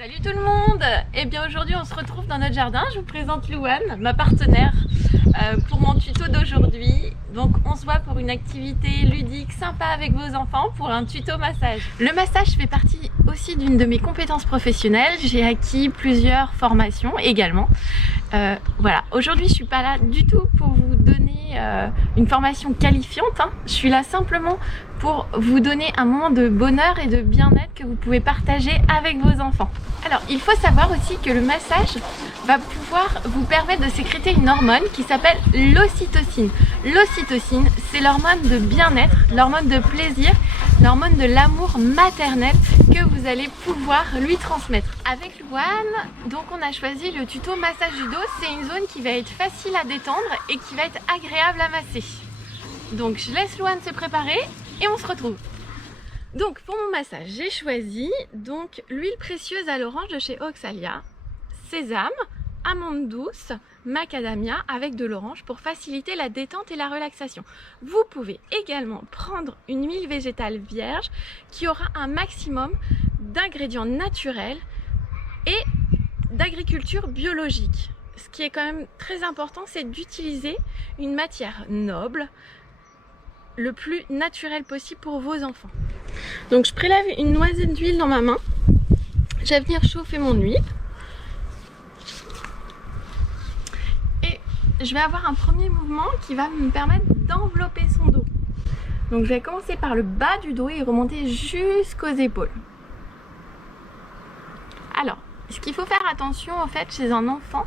Salut tout le monde! Et bien aujourd'hui on se retrouve dans notre jardin. Je vous présente Louane, ma partenaire pour mon tuto d'aujourd'hui. Donc on se voit pour une activité ludique sympa avec vos enfants pour un tuto massage. Le massage fait partie aussi d'une de mes compétences professionnelles. J'ai acquis plusieurs formations également. Voilà, aujourd'hui je suis pas là du tout pour vous donner une formation qualifiante, hein. Je suis là simplement pour vous donner un moment de bonheur et de bien-être que vous pouvez partager avec vos enfants. Alors il faut savoir aussi que le massage va pouvoir vous permettre de sécréter une hormone qui s'appelle l'ocytocine. L'ocytocine, c'est l'hormone de bien-être, l'hormone de plaisir, l'hormone de l'amour maternel que vous allez pouvoir lui transmettre. Avec Louane, donc on a choisi le tuto massage du dos. C'est une zone qui va être facile à détendre et qui va être agréable à masser. Donc je laisse Louane se préparer et on se retrouve. Donc pour mon massage, j'ai choisi donc l'huile précieuse à l'orange de chez Oxalia, sésame, amande douce, macadamia avec de l'orange pour faciliter la détente et la relaxation. Vous pouvez également prendre une huile végétale vierge qui aura un maximum d'ingrédients naturels et d'agriculture biologique. Ce qui est quand même très important, c'est d'utiliser une matière noble, le plus naturel possible pour vos enfants. Donc je prélève une noisette d'huile dans ma main. Je vais venir chauffer mon huile. Et je vais avoir un premier mouvement qui va me permettre d'envelopper son dos. Donc je vais commencer par le bas du dos et remonter jusqu'aux épaules. Alors, ce qu'il faut faire attention en fait chez un enfant,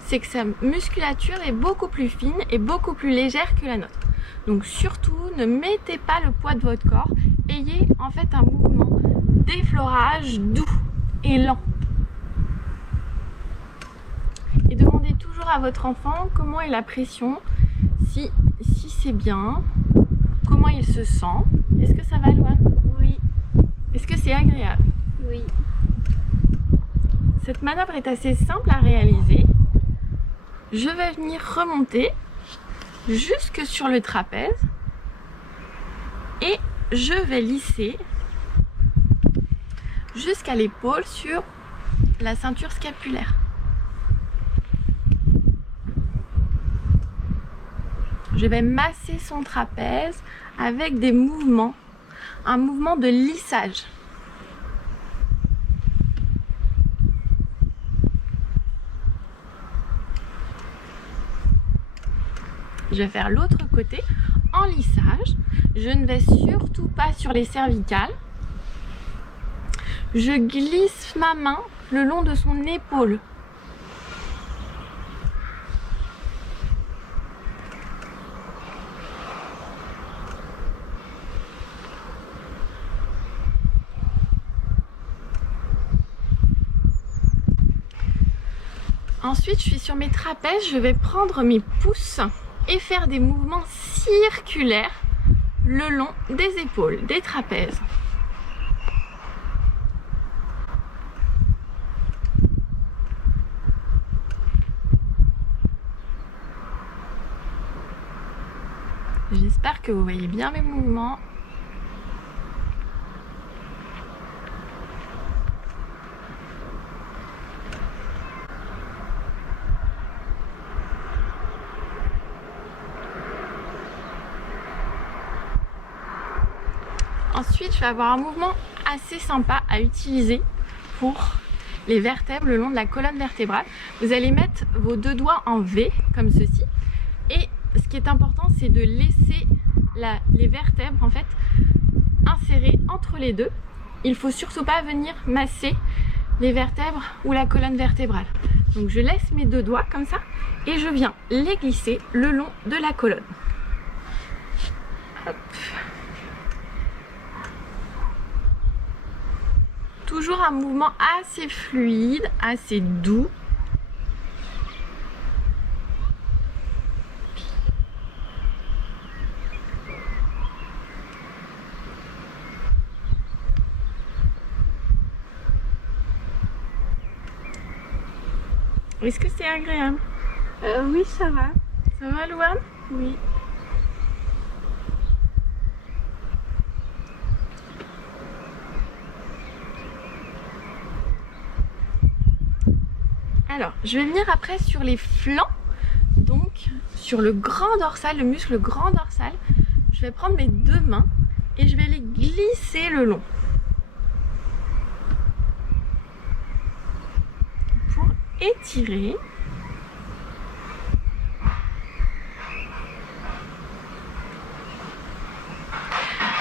c'est que sa musculature est beaucoup plus fine et beaucoup plus légère que la nôtre. Donc surtout, ne mettez pas le poids de votre corps. Ayez en fait un mouvement d'effleurage doux et lent. Et demandez toujours à votre enfant comment est la pression, si c'est bien, comment il se sent. Est-ce que ça va, Louane? Oui. Est-ce que c'est agréable? Oui. Cette manœuvre est assez simple à réaliser. Je vais venir remonter jusque sur le trapèze et je vais lisser jusqu'à l'épaule sur la ceinture scapulaire. Je vais masser son trapèze avec des mouvements, un mouvement de lissage. Je vais faire l'autre côté en lissage. Je ne vais surtout pas sur les cervicales. Je glisse ma main le long de son épaule. Ensuite, je suis sur mes trapèzes. Je vais prendre mes pouces et faire des mouvements circulaires le long des épaules, des trapèzes. J'espère que vous voyez bien mes mouvements. Ensuite, je vais avoir un mouvement assez sympa à utiliser pour les vertèbres le long de la colonne vertébrale. Vous allez mettre vos deux doigts en V, comme ceci. Et ce qui est important, c'est de laisser les vertèbres en fait insérées entre les deux. Il ne faut surtout pas venir masser les vertèbres ou la colonne vertébrale. Donc je laisse mes deux doigts comme ça et je viens les glisser le long de la colonne. Hop. Toujours un mouvement assez fluide, assez doux. Est-ce que c'est agréable? Oui, ça va. Ça va, Louane? Oui. Alors, je vais venir après sur les flancs, donc sur le grand dorsal, le muscle grand dorsal. Je vais prendre mes deux mains et je vais les glisser le long. Pour étirer.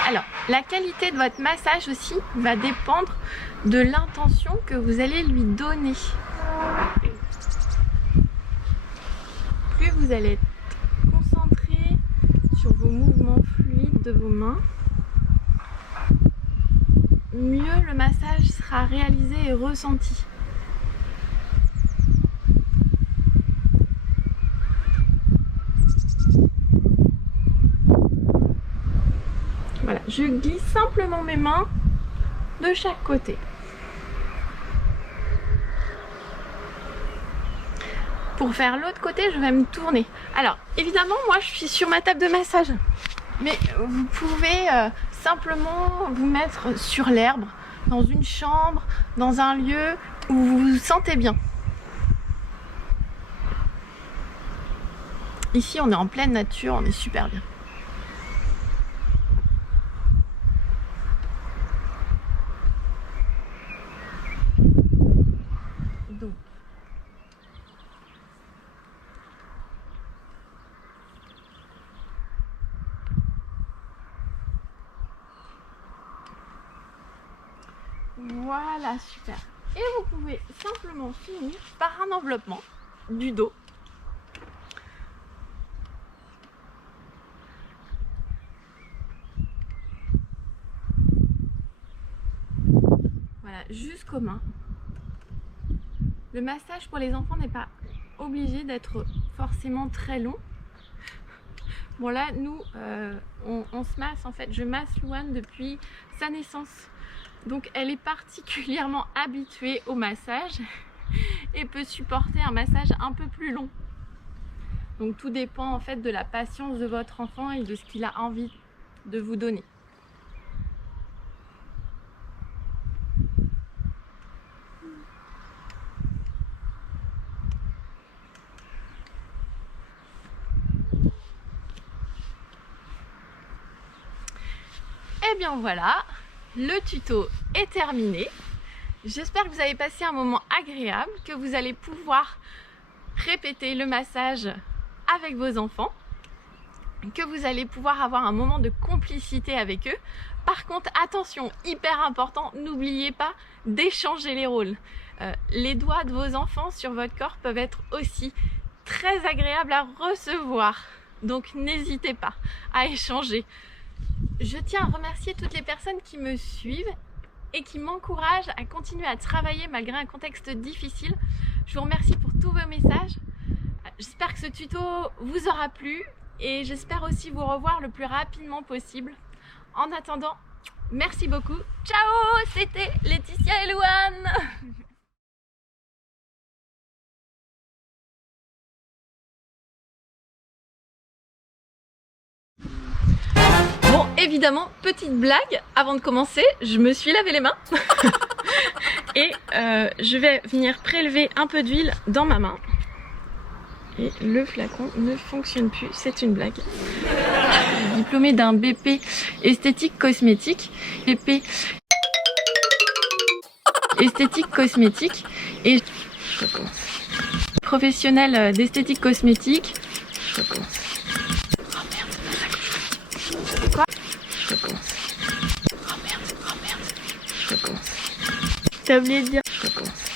Alors, la qualité de votre massage aussi va dépendre de l'intention que vous allez lui donner. Plus vous allez être concentré sur vos mouvements fluides de vos mains, mieux le massage sera réalisé et ressenti. Voilà, je glisse simplement mes mains de chaque côté. Pour faire l'autre côté, je vais me tourner. Alors, évidemment, moi, je suis sur ma table de massage. Mais vous pouvez simplement vous mettre sur l'herbe, dans une chambre, dans un lieu où vous vous sentez bien. Ici, on est en pleine nature, on est super bien. Voilà, super. Et vous pouvez simplement finir par un enveloppement du dos. Voilà, jusqu'aux mains. Le massage pour les enfants n'est pas obligé d'être forcément très long. Bon là, nous, on se masse en fait. Je masse Louane depuis sa naissance. Donc elle est particulièrement habituée au massage et peut supporter un massage un peu plus long. Donc tout dépend en fait de la patience de votre enfant et de ce qu'il a envie de vous donner. Et bien voilà, le tuto est terminé. J'espère que vous avez passé un moment agréable, que vous allez pouvoir répéter le massage avec vos enfants, que vous allez pouvoir avoir un moment de complicité avec eux. Par contre, attention, hyper important, n'oubliez pas d'échanger les rôles. Les doigts de vos enfants sur votre corps peuvent être aussi très agréables à recevoir. Donc n'hésitez pas à échanger. Je tiens à remercier toutes les personnes qui me suivent et qui m'encouragent à continuer à travailler malgré un contexte difficile. Je vous remercie pour tous vos messages. J'espère que ce tuto vous aura plu et j'espère aussi vous revoir le plus rapidement possible. En attendant, merci beaucoup. Ciao, c'était Laetitia et Louane. Bon, évidemment, petite blague, avant de commencer, je me suis lavé les mains et je vais venir prélever un peu d'huile dans ma main. Et le flacon ne fonctionne plus, c'est une blague. Diplômée d'un BP esthétique cosmétique, BP esthétique cosmétique et je recommence. Professionnel d'esthétique cosmétique. Je recommence. Oh merde, quoi? Je recommence. Oh merde, je recommence. T'as oublié de dire. Je recommence.